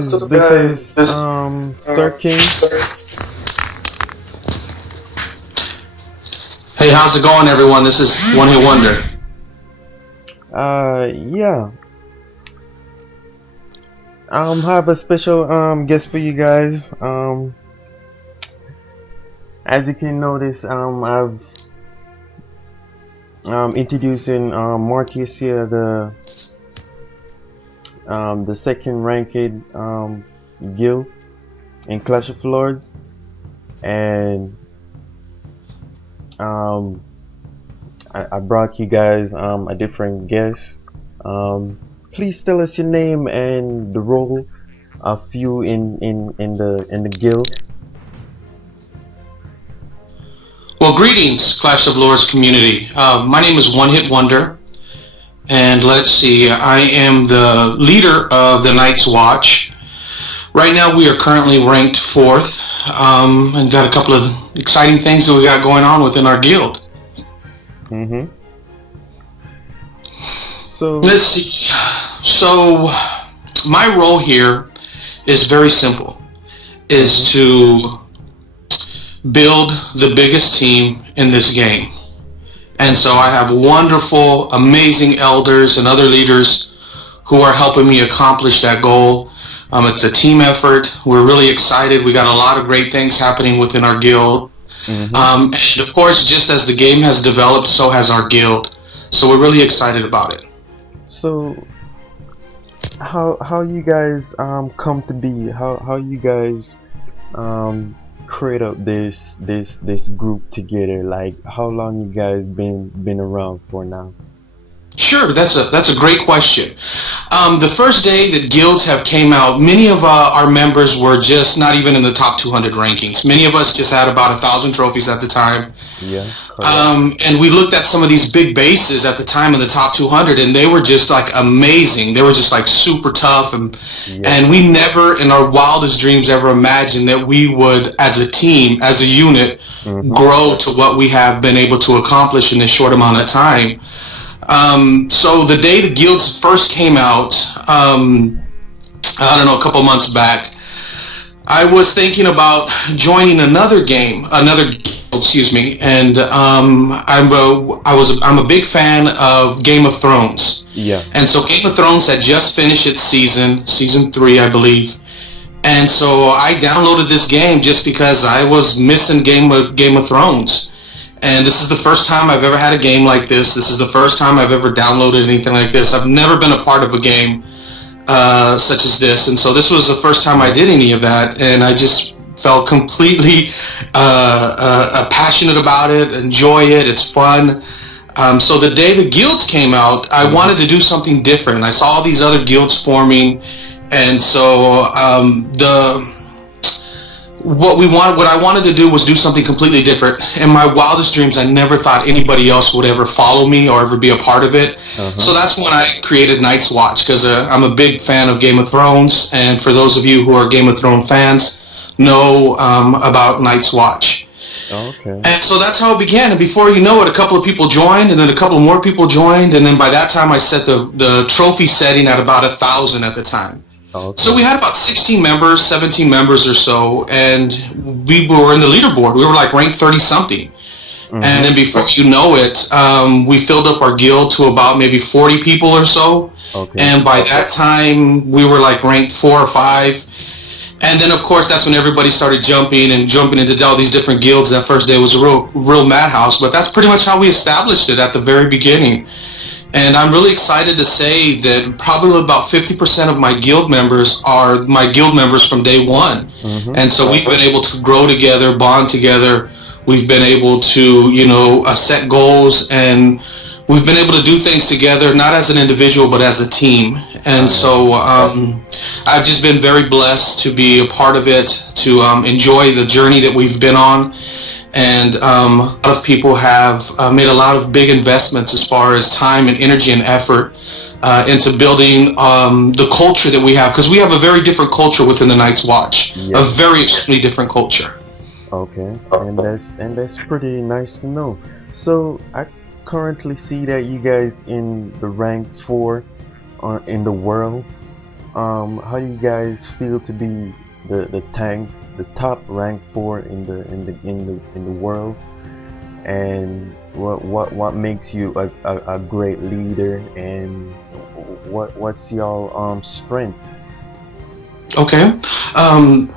guys? This is Sir King. Hey, how's it going, everyone? This is One Hit Wonder. Yeah. Have a special guest for you guys. As you can notice, I've introducing Marcus here, the second ranked guild in Clash of Lords, and I brought you guys a different guest. Please tell us your name and the role of you in the guild. Well, greetings, Clash of Lords community. My name is One Hit Wonder, and let's see, I am the leader of the Night's Watch. Right now, we are currently ranked 4th, and got a couple of exciting things that we got going on within our guild. So let's see. So, my role here is very simple: is to build the biggest team in this game. And so I have wonderful, amazing elders and other leaders who are helping me accomplish that goal. It's a team effort. We're really excited. We got a lot of great things happening within our guild. And of course, just as the game has developed, so has our guild. So we're really excited about it. So how you guys come to be? How you guys create up this group together? Like, how long you guys been around for now? Sure, that's a great question. The first day that guilds have came out, many of our members were just not even in the top 200 rankings. Many of us just had about 1,000 trophies at the time. Yeah. And we looked at some of these big bases at the time in the top 200, and they were just like amazing. They were just like super tough, and we never in our wildest dreams ever imagined that we would, as a team, as a unit, grow to what we have been able to accomplish in this short amount of time. So the day the guilds first came out, I don't know, a couple months back, I was thinking about joining another guild, excuse me, and I'm a big fan of Game of Thrones. Yeah. And so Game of Thrones had just finished its season 3, I believe. And so I downloaded this game just because I was missing Game of Thrones. And this is the first time I've ever had a game like this. This is the first time I've ever downloaded anything like this. I've never been a part of a game such as this. And so this was the first time I did any of that. And I just felt completely passionate about it, enjoy it, it's fun. So the day the guilds came out, I wanted to do something different. I saw all these other guilds forming. And so what I wanted to do was do something completely different. In my wildest dreams, I never thought anybody else would ever follow me or ever be a part of it. So that's when I created Night's Watch, because I'm a big fan of Game of Thrones, and for those of you who are Game of Thrones fans, know about Night's Watch. Okay. And so that's how it began, and before you know it, a couple of people joined, and then a couple more people joined, and then by that time I set the trophy setting at about 1,000 at the time. Okay. So we had about 16 members, 17 members or so, and we were in the leaderboard. We were like ranked 30-something. And then before you know it, we filled up our guild to about maybe 40 people or so. Okay. And by that time, we were like ranked 4 or 5. And then, of course, that's when everybody started jumping into all these different guilds. That first day was a real madhouse. But that's pretty much how we established it at the very beginning. And I'm really excited to say that probably about 50% of my guild members are my guild members from day one. And so we've been able to grow together, bond together. We've been able to, set goals, and we've been able to do things together, not as an individual, but as a team. And so I've just been very blessed to be a part of it, to enjoy the journey that we've been on. And a lot of people have made a lot of big investments as far as time and energy and effort into building the culture that we have, because we have a very different culture within the Night's Watch, a very extremely different culture. Okay, and that's pretty nice to know. So I currently see that you guys in the rank 4 in the world. how do you guys feel to be the tank, the top ranked four in the world, and what makes you a great leader, and what's your strength? Okay. Um,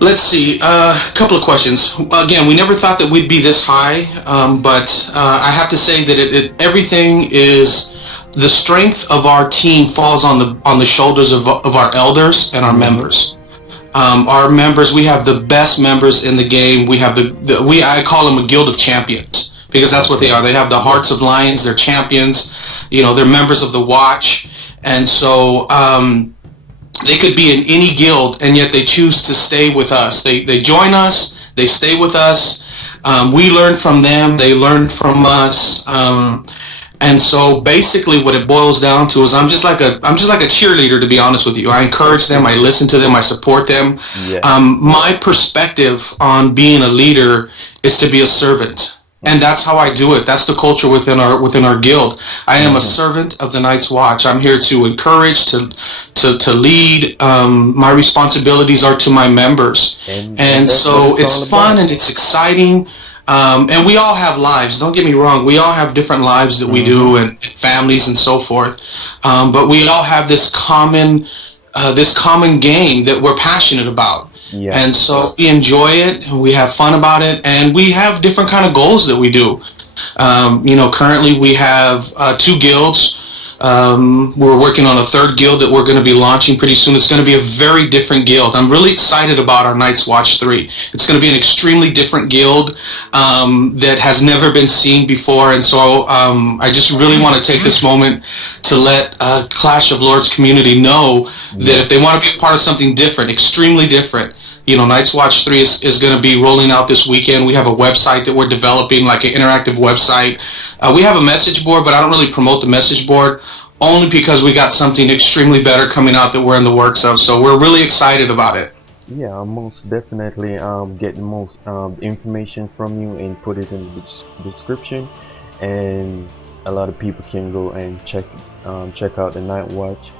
let's see. A couple of questions. Again, we never thought that we'd be this high, but I have to say that everything is the strength of our team falls on the shoulders of our elders and our Mm-hmm. members. Our members, we have the best members in the game. We have I call them a guild of champions because that's what they Okay. are. They have the Yeah. hearts of lions. They're champions. They're members of the watch, and so they could be in any guild, and yet they choose to stay with us. They join us. They stay with us. We learn from them. They learn from us. And so basically what it boils down to is I'm just like a cheerleader, to be honest with you. I encourage them, I listen to them, I support them. Yeah. My perspective on being a leader is to be a servant. And that's how I do it. That's the culture within our guild. I am a Mm-hmm. servant of the Night's Watch. I'm here to encourage, to lead. My responsibilities are to my members, And and that's what so it's all it's fun about. and it's exciting. And we all have lives. Don't get me wrong. We all have different lives that we Mm-hmm. do, and families and so forth. But we all have this common game that we're passionate about. Yeah. And so we enjoy it, and we have fun about it, and we have different kind of goals that we do. Currently we have two guilds. We're working on a third guild that we're going to be launching pretty soon. It's going to be a very different guild. I'm really excited about our Night's Watch 3. It's going to be an extremely different guild that has never been seen before. And so I just really want to take this moment to let Clash of Lords community know that Yeah. if they want to be a part of something different, extremely different, Night's Watch 3 is going to be rolling out this weekend. We have a website that we're developing, like an interactive website. We have a message board, but I don't really promote the message board only because we got something extremely better coming out that we're in the works of. So we're really excited about it. Yeah, I'll most definitely get most information from you and put it in the description, and a lot of people can go and check out the Night Watch.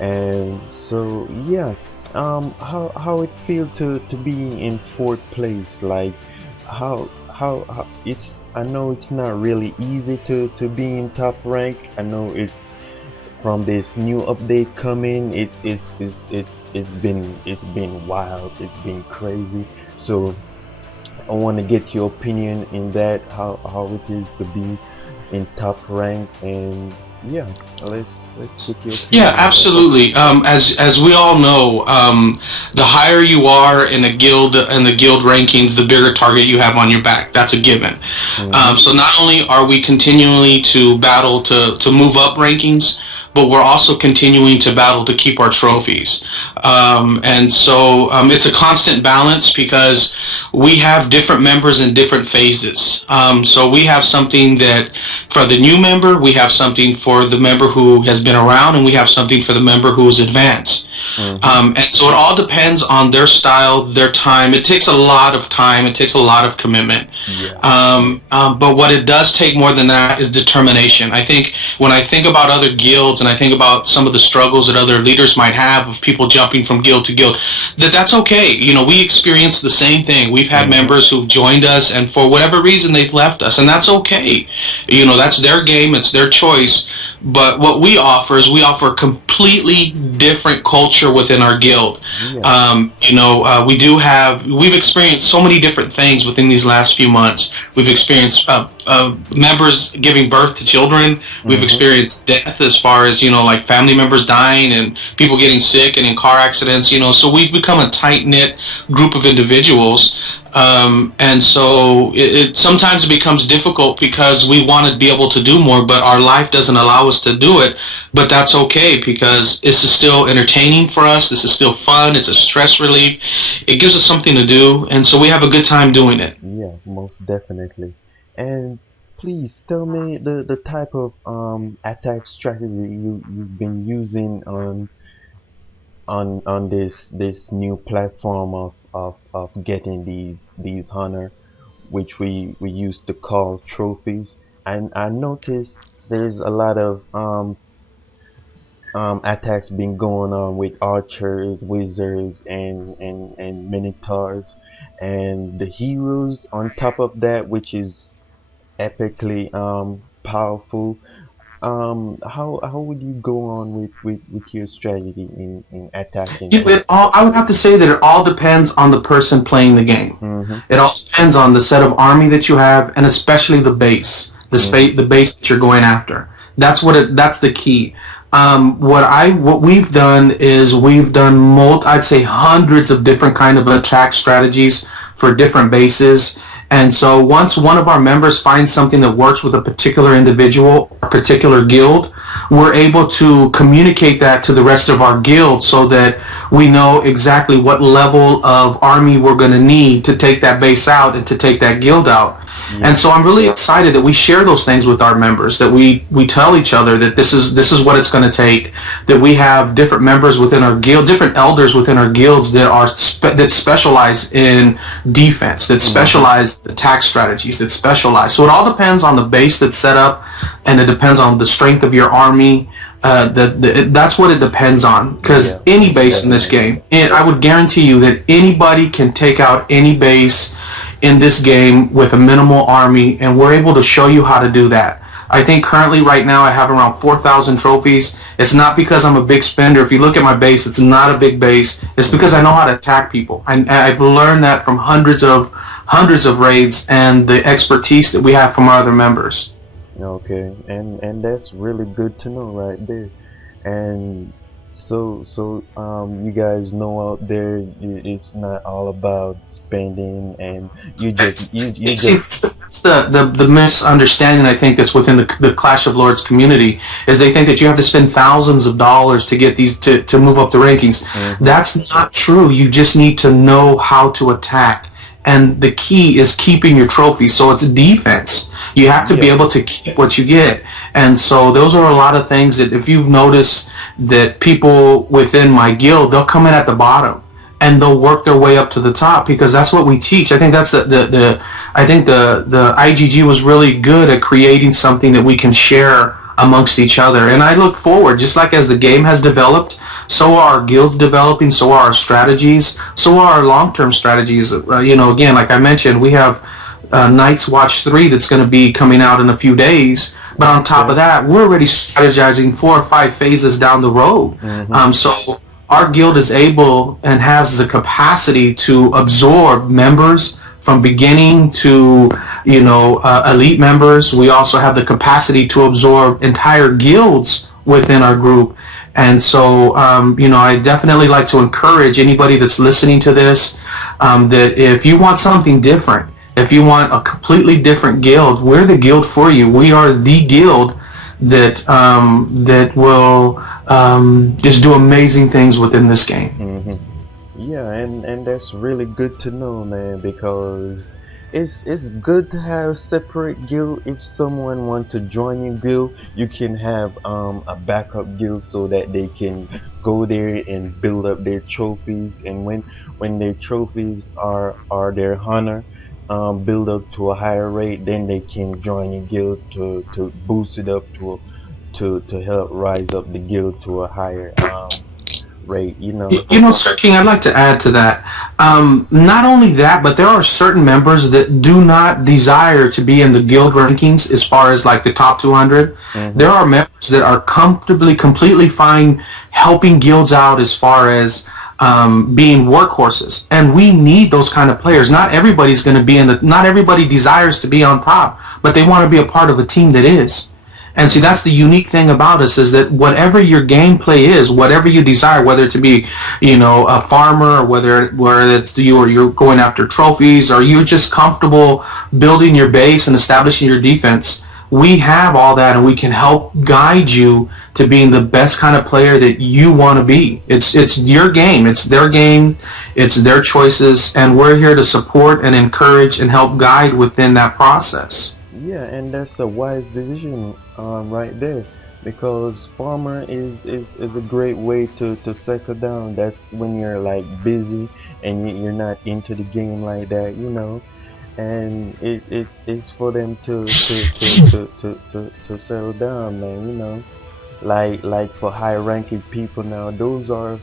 And so yeah, how it feel to be in fourth place? Like how it's, I know it's not really easy to be in top rank. I know it's from this new update coming. It's been wild. It's been crazy. So I want to get your opinion in that, how it is to be in top rank, and yeah, let's get your Yeah, opinion on that. absolutely. As we all know, the higher you are in a guild and the guild rankings, the bigger target you have on your back. That's a given. Mm-hmm. So not only are we continually to battle to move up rankings, but we're also continuing to battle to keep our trophies. And so it's a constant balance because we have different members in different phases. So we have something that for the new member, we have something for the member who has been around, and we have something for the member who is advanced. Mm-hmm. And so it all depends on their style, their time. It takes a lot of time. It takes a lot of commitment. Yeah. But what it does take more than that is determination. I think when I think about other guilds and I think about some of the struggles that other leaders might have of people jumping from guild to guild, that's okay. We experience the same thing. We've had Mm-hmm. members who've joined us, and for whatever reason they've left us, and that's okay. That's their game. It's their choice. But what we offer is we offer a completely different culture within our guild. Yeah. We've experienced so many different things within these last few months. We've experienced members giving birth to children. We've Mm-hmm. experienced death as far as, like family members dying and people getting sick and in car accidents, so we've become a tight-knit group of individuals. And so it sometimes it becomes difficult because we want to be able to do more, but our life doesn't allow us to do it. But that's okay because this is still entertaining for us. This is still fun. It's a stress relief. It gives us something to do, and so we have a good time doing it. Yeah, most definitely. And please tell me the type of attack strategy you've been using on this new platform of getting these honor, which we used to call trophies. And I noticed there's a lot of attacks been going on with archers, wizards, and minotaurs, and the heroes on top of that, which is epically powerful. How would you go on with your strategy in attacking? I would have to say that it all depends on the person playing the game. Mm-hmm. It all depends on the set of army that you have, and especially the base, Mm-hmm. the base that you're going after. That's the key. What we've done is we've done I'd say hundreds of different kind of attack strategies for different bases. And so once one of our members finds something that works with a particular individual, a particular guild, we're able to communicate that to the rest of our guild so that we know exactly what level of army we're going to need to take that base out and to take that guild out. And Yeah. so I'm really excited that we share those things with our members, that we tell each other that this is what it's going to take, that we have different members within our guild, different elders within our guilds that that specialize in defense, that Mm-hmm. specialize in attack strategies, that specialize. So it all depends on the base that's set up, and it depends on the strength of your army. That's what it depends on, Yeah. because any Most base in this definitely. game, and I would guarantee you that anybody can take out any base in this game with a minimal army, and we're able to show you how to do that. I think currently right now I have around 4,000 trophies. It's not because I'm a big spender. If you look at my base, it's not a big base. It's because I Mm-hmm. know how to attack people. I've learned that from hundreds of raids and the expertise that we have from our other members. Okay, and that's really good to know right there. And you guys know out there, it's not all about spending, and you just It's the misunderstanding I think that's within the Clash of Lords community is they think that you have to spend thousands of dollars to get these to move up the rankings. mm-hmm. That's not true. You just need to know how to attack. And the key is keeping your trophy. So it's defense. You have to be Yeah. able to keep what you get. And so those are a lot of things that if you've noticed that people within my guild, they'll come in at the bottom and they'll work their way up to the top because that's what we teach. I think that's the IGG was really good at creating something that we can share amongst each other. And I look forward, just like as the game has developed, so are our guilds developing, so are our strategies, so are our long-term strategies. Again, like I mentioned, we have Night's Watch 3 that's going to be coming out in a few days. But on top Okay. of that, we're already strategizing 4 or 5 phases down the road. Mm-hmm. So our guild is able and has the capacity to absorb members from beginning to elite members. We also have the capacity to absorb entire guilds within our group. And so, I definitely like to encourage anybody that's listening to this that if you want something different, if you want a completely different guild, we're the guild for you. We are the guild that will just do amazing things within this game. Mm-hmm. Yeah, and that's really good to know, man, because it's good to have separate guild. If someone want to join your guild, you can have a backup guild so that they can go there and build up their trophies. And when their trophies are their honor, build up to a higher rate, then they can join your guild to boost it up to help rise up the guild to a higher rate. You know. Sir King, I'd like to add to that. Not only that, but there are certain members that do not desire to be in the guild rankings as far as like the top 200. Mm-hmm. There are members that are completely fine helping guilds out as far as being workhorses. And we need those kind of players. Not everybody's going to be not everybody desires to be on top, but they want to be a part of a team that is. And see, that's the unique thing about us is that whatever your gameplay is, whatever you desire, whether it to be, a farmer, or whether it's you're going after trophies, or you're just comfortable building your base and establishing your defense, we have all that, and we can help guide you to being the best kind of player that you want to be. It's your game, it's their game, it's their choices, and we're here to support and encourage and help guide within that process. Yeah, and that's a wise decision right there, because farmer is a great way to settle down. That's when you're like busy and you're not into the game like that, and it's for them to settle down, man, like for high ranking people now, those are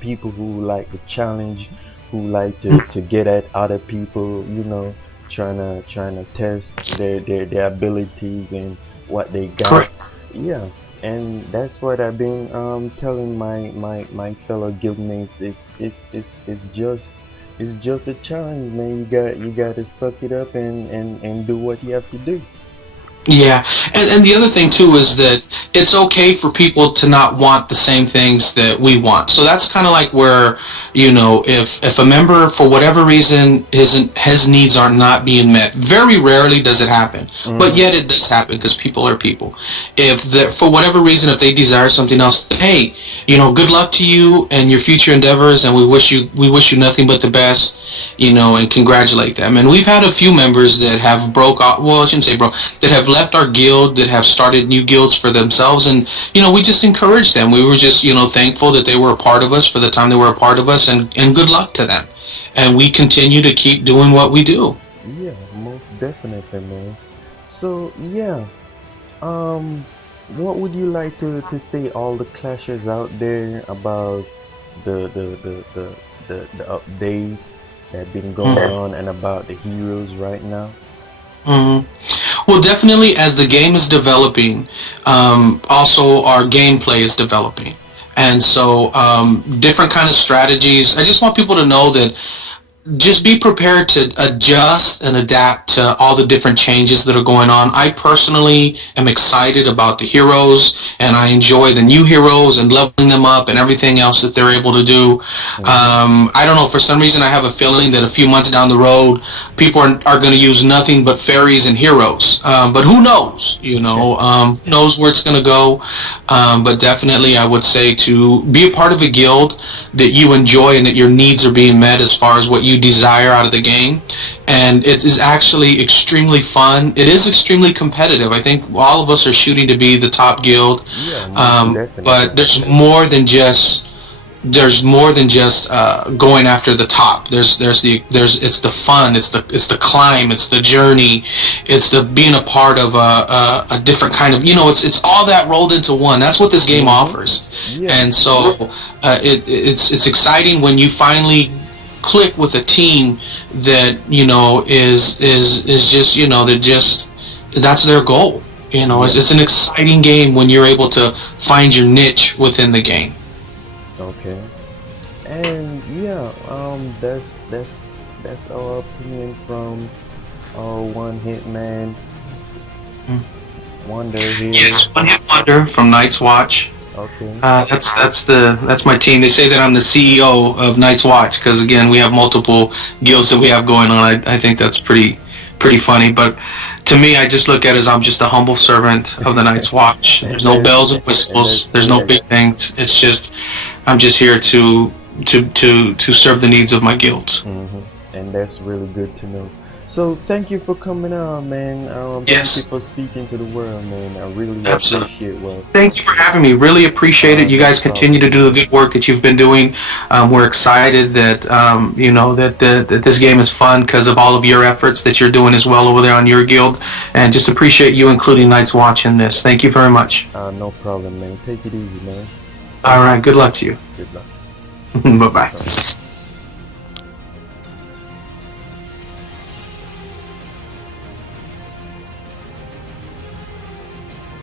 people who like to challenge, who like to get at other people, you know, trying to test their abilities and what they got. Correct. Yeah, and that's what I've been telling my fellow guildmates. It's just a challenge, man. You got to suck it up and do what you have to do. Yeah, and the other thing too is that it's okay for people to not want the same things that we want. So that's kind of like where, you know, if a member for whatever reason his needs are not being met, very rarely does it happen, but Hmm. yet it does happen because people are people. If for whatever reason if they desire something else, hey, you know, good luck to you and your future endeavors, and we wish you nothing but the best, you know, and congratulate them. And we've had a few members that have broke off. Well, I shouldn't say broke, that have left our guild, that have started new guilds for themselves, and you know we just encouraged them. We were just, you know, thankful that they were a part of us for the time they were a part of us, and good luck to them. And we continue to keep doing what we do. Yeah, most definitely, man. So yeah, um, what would you like to say all the clashes out there about the update that been going on and about the heroes right now? Mhm. Well, definitely, as the game is developing, also our gameplay is developing, and so different kind of strategies. I just want people to know that just be prepared to adjust and adapt to all the different changes that are going on. I personally am excited about the heroes, and I enjoy the new heroes and leveling them up and everything else that they're able to do. Mm-hmm. I don't know, for some reason I have a feeling that a few months down the road, people are going to use nothing but fairies and heroes. But who knows? You know, who knows where it's going to go. But definitely I would say to be a part of a guild that you enjoy and that your needs are being met as far as what you desire out of the game. And it is actually extremely fun. It is extremely competitive. I think all of us are shooting to be the top guild. Yeah, most But definitely. there's more than just going after the top. There's it's the fun, it's the climb, it's the journey, it's the being a part of a different kind of, you know, it's all that rolled into one. That's what this game Mm-hmm. offers. Yeah. And so it's exciting when you finally click with a team that, you know, is just, you know, that just, that's their goal. You know, Yeah. it's an exciting game when you're able to find your niche within the game. Okay. And yeah, that's our opinion from our one hit man Wonder here. Yes, One Hit Wonder from Night's Watch. Okay. That's my team. They say that I'm the CEO of Night's Watch because again we have multiple guilds that we have going on. I think that's pretty funny. But to me, I just look at it as I'm just a humble servant of the Night's Watch. There's And no that's bells and and whistles. that's There's no correct. big things. It's just I'm just here to serve the needs of my guilds. Hmm. And that's really good to know. So thank you for coming on, man. Thank you Yes, for speaking to the world, man. I really absolutely. appreciate what. Thank you for having me. Really appreciate it. You No guys continue problem. to do the good work that you've been doing. We're excited that you know that this game is fun because of all of your efforts that you're doing as well over there on your guild, and just appreciate you including Night's Watch in this. Thank you very much. No problem, man. Take it easy, man. All right. Good luck to you. Good luck. Bye bye. Bye.